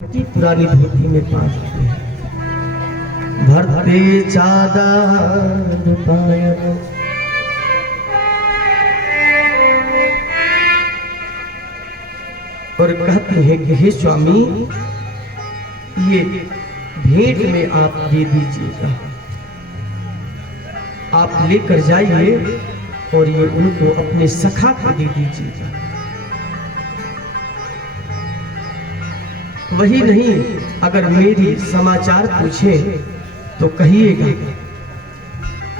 पुरानी धोती में पाते भरते चादर पाया और कहते हैं कि हे स्वामी ये भेंट में आप दे दीजिएगा, आप लेकर जाइए और ये उनको अपने सखा को दे दीजिएगा। वही नहीं, अगर मेरी समाचार पूछे तो कहिएगा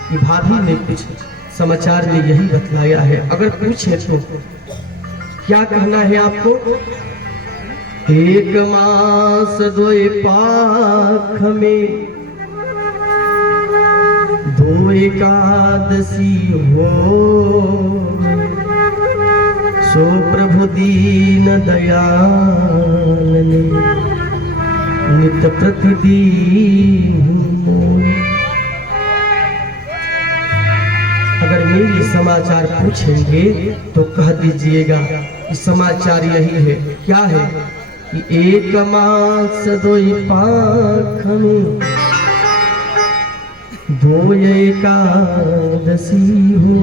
कि भाभी ने कुछ समाचार में यही बतलाया है। अगर पूछे तो क्या कहना है आपको? एक मास दो पाख में दो एकादशी हो, सो प्रभु दीन दयाल ने नित प्रतिदीन मोय। अगर मेरी समाचार पूछेंगे तो कह दीजिएगा कि समाचार यही है। क्या है? कि एक मास दो पाख में दो एकादशी हो।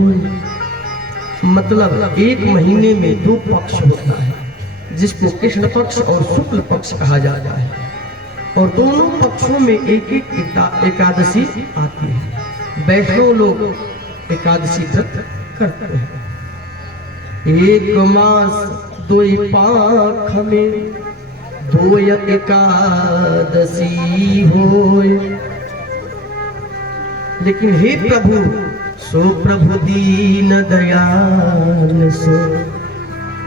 मतलब एक महीने में दो पक्ष होता है, जिसको कृष्ण पक्ष और शुक्ल पक्ष कहा जाता है, और दोनों पक्षों में एक एक एकादशी आती है। वैष्णव लोग एकादशी व्रत करते हैं। एक मास दो पाख में दो एकादशी होय। लेकिन हे प्रभु, सो प्रभु दीन दयाल सो,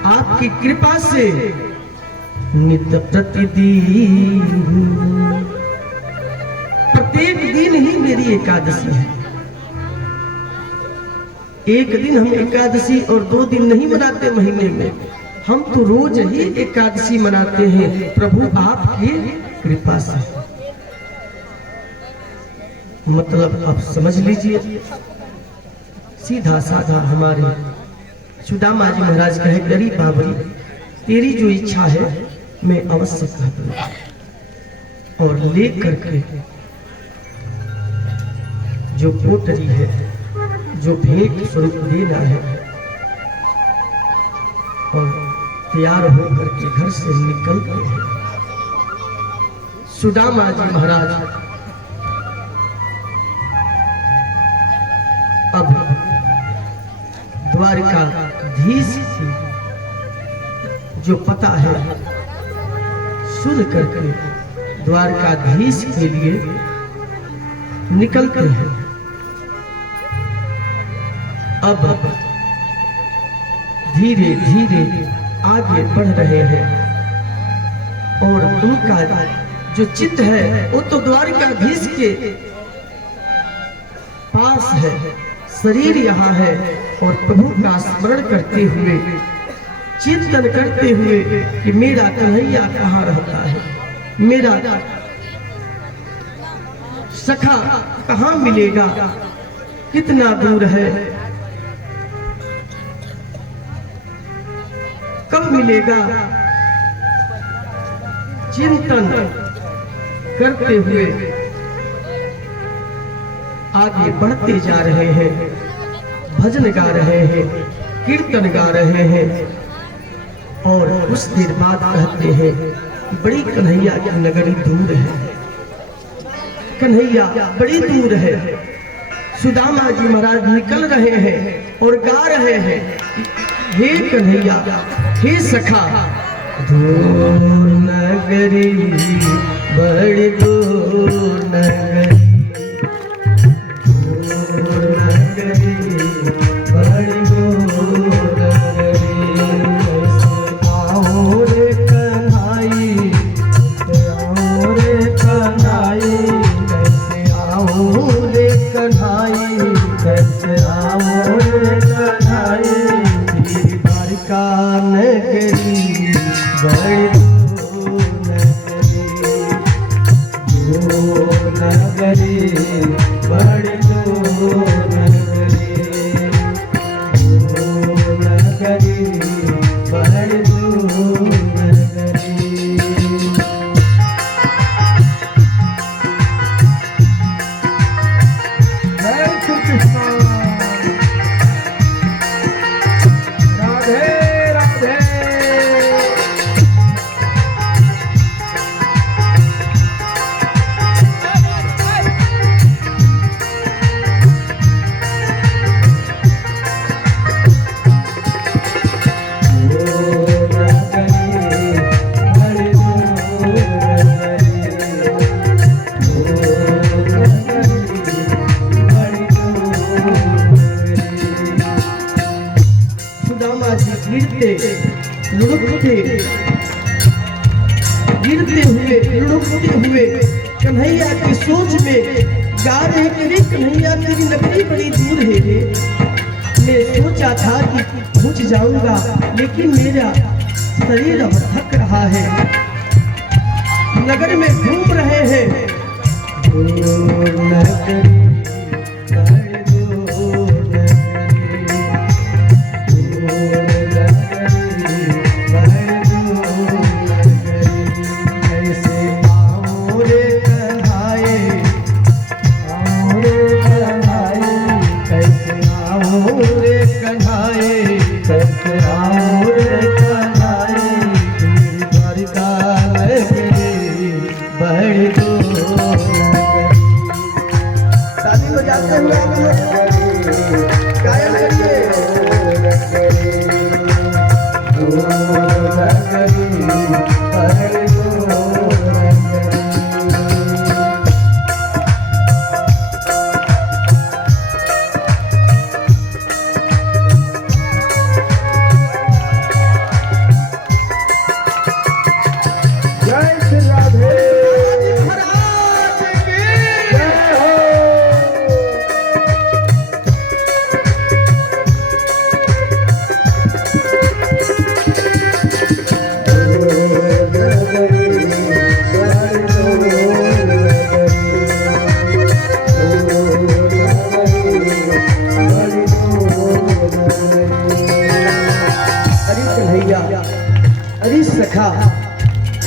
आपकी कृपा से नित प्रतिदिन, प्रत्येक दिन ही मेरी एकादशी है। एक दिन हम एकादशी और 2 दिन नहीं मनाते महीने में, हम तो रोज ही एकादशी मनाते हैं प्रभु आपकी कृपा से। मतलब आप समझ लीजिए, सीधा साधा हमारे सुदामा जी महाराज कहे, गरीब बाबरी तेरी जो इच्छा है मैं अवश्य कर दूंगा। और ले करके जो कोटरी है, जो भेंट स्वरूप देना है, और तैयार होकर के घर से निकलते हैं। सुदामा जी महाराज अब द्वारिकाधीश की जो पता है सुन करके द्वारकाधीश के लिए निकलते हैं। अब धीरे धीरे आगे बढ़ रहे हैं, और उनका जो चित्त है वो तो द्वारकाधीश के पास है, शरीर यहाँ है, और प्रभु का स्मरण करते हुए, चिंतन करते हुए कि मेरा कन्हैया कहाँ रहता है, मेरा सखा कहाँ मिलेगा, कितना दूर है, कब मिलेगा, चिंतन करते हुए आगे बढ़ते जा रहे हैं। भजन गा रहे हैं, कीर्तन गा रहे हैं, और कुछ देर बाद कहते हैं बड़ी कन्हैया की नगरी दूर है, कन्हैया बड़ी दूर है। सुदामा जी महाराज निकल रहे हैं और गा रहे हैं, हे कन्हैया, हे सखा, दूर नगरी बड़ी दूर नगरी, हुए लुढ़कते हुए कन्हैया की सोच में गा रहे कि रे कन्हैया तेरी नगरी बड़ी दूर है रे। मैं सोचा था कि पहुंच जाऊंगा लेकिन मेरा शरीर अब थक रहा है। नगर में घूम रहे हैं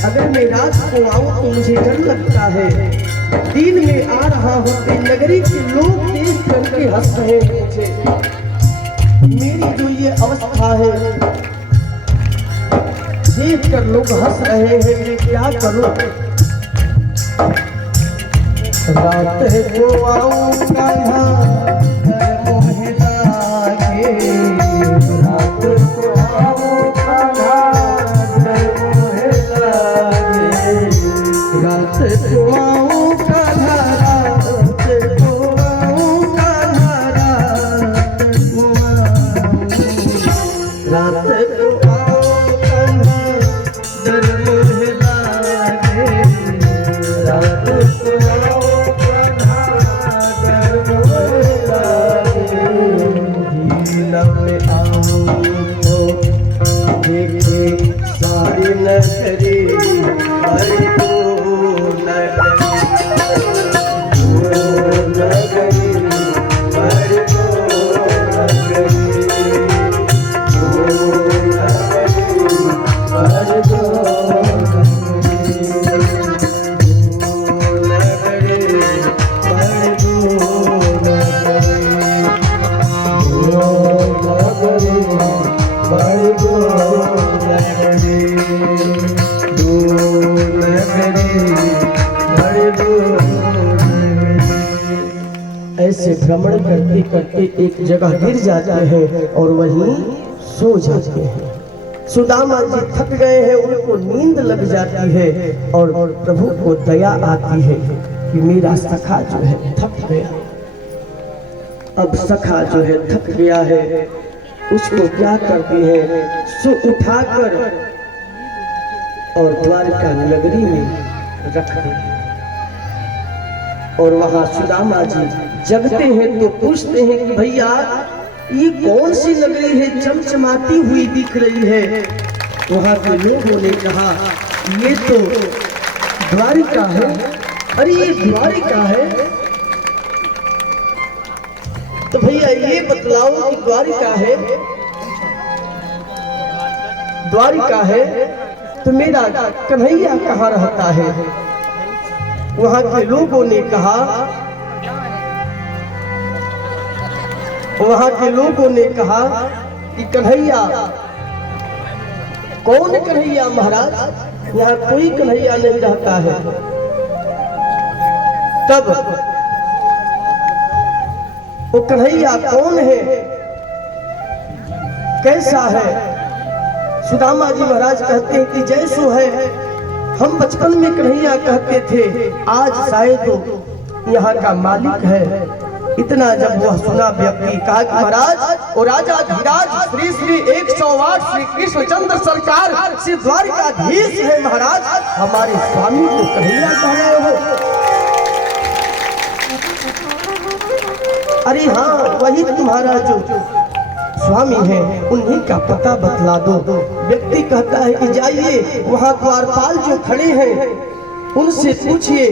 अगर मैं रात को आऊं तो मुझे डर लगता है। दिन में आ रहा हूं तो नगरी के लोग देख करके हंस रहे हैं मुझे। मेरी जो ये अवस्था है देख कर लोग हंस रहे हैं, मैं क्या करूं। रात को आऊं कान्हा मोहे लागे, रात को आऊं कान्हा मोहे लागे, रात को आऊं कान्हा, रात को आऊं कान्हा, रात को आऊं, रात को आऊं कान्हा दर मोहे लागे, रात को आऊं कान्हा दर मोहे लागे, झील में आऊं तो देखे सारी नगरी, हरि ऐसे भ्रमण करते करते एक जगह गिर जाते हैं और वहीं सो जाते हैं। सुदामा जी थक गए हैं, उनको नींद लग जाती है और प्रभु को दया आती है कि मेरा सखा जो है थक गया। अब सखा जो है थक गया है, उसको क्या करती है, सो उठाकर और द्वारका नगरी में रख दे। और वहां सुदामा जी जगते हैं तो पूछते हैं कि भैया ये कौन सी नगरी है, चमचमाती हुई दिख रही है। वहां के लोगों ने कहा ये तो द्वारिका है। अरे ये द्वारिका है तो भैया ये बतलाओ कि द्वारिका है, द्वारिका है तो मेरा कन्हैया कहाँ रहता है। वहां के लोगों ने कहा, वहां के लोगों ने कहा कि कन्हैया, कौन कन्हैया महाराज, यहाँ कोई कन्हैया नहीं रहता है। तब वो कन्हैया कौन है, कैसा है। सुदामा जी महाराज कहते हैं कि जैसो है हम बचपन में कन्हैया कहते थे, आज शायद तो यहाँ का मालिक है, इतना जब वह सुना व्यक्ति कहा कि महाराज और राजा धीराज श्री श्री 108 श्री कृष्णचंद्र सरकार श्री द्वारिकाधीश है महाराज, हमारे स्वामी को कन्हैया कह रहे हो। अरे हाँ, वही तुम्हारा जो स्वामी है उन्हीं का पता बतला दो। व्यक्ति कहता है कि जाइए वहाँ द्वारपाल जो खड़े हैं उनसे पूछिए,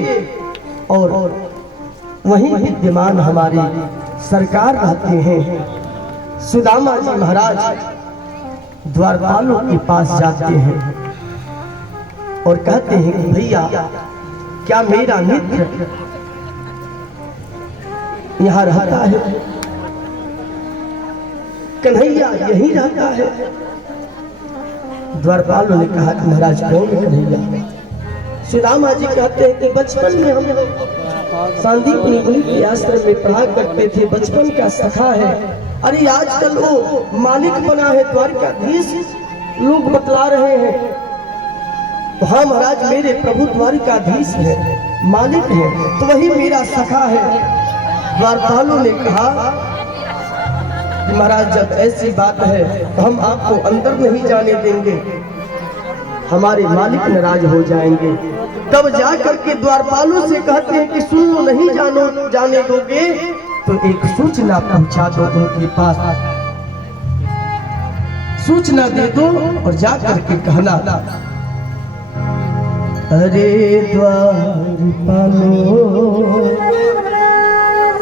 और वहीं विद्यमान हमारे सरकार रहते हैं। सुदामा जी महाराज द्वारपालों के पास जाते हैं और कहते हैं कि भैया क्या मेरा मित्र यहाँ रहता है? कन्हैया यहीं रहता है। द्वारपालों ने कहा कि महाराज कौन है कन्हैया? सुदामा जी कहते हैं कि बचपन में हम संदीप मुनि के आश्रम में पढ़ा करते थे, बचपन का सखा है। अरे आजकल वो मालिक बना है, द्वारिकाधीश लोग बतला रहे हैं। तो हाँ महाराज, मेरे प्रभु द्वारिकाधीश है, मालिक है, तो वही मेरा सखा है। द्वारपालों ने कहा कि महाराज जब ऐसी बात है तो हम आपको अंदर नहीं जाने देंगे, हमारे मालिक नाराज हो जाएंगे। तब जा करके द्वारपालों से कहते हैं कि सुन लो, नहीं जाने दोगे तो एक सूचना पहुंचा दो उनके पास, सूचना दे दो और जा करके कहना, अरे द्वारपालों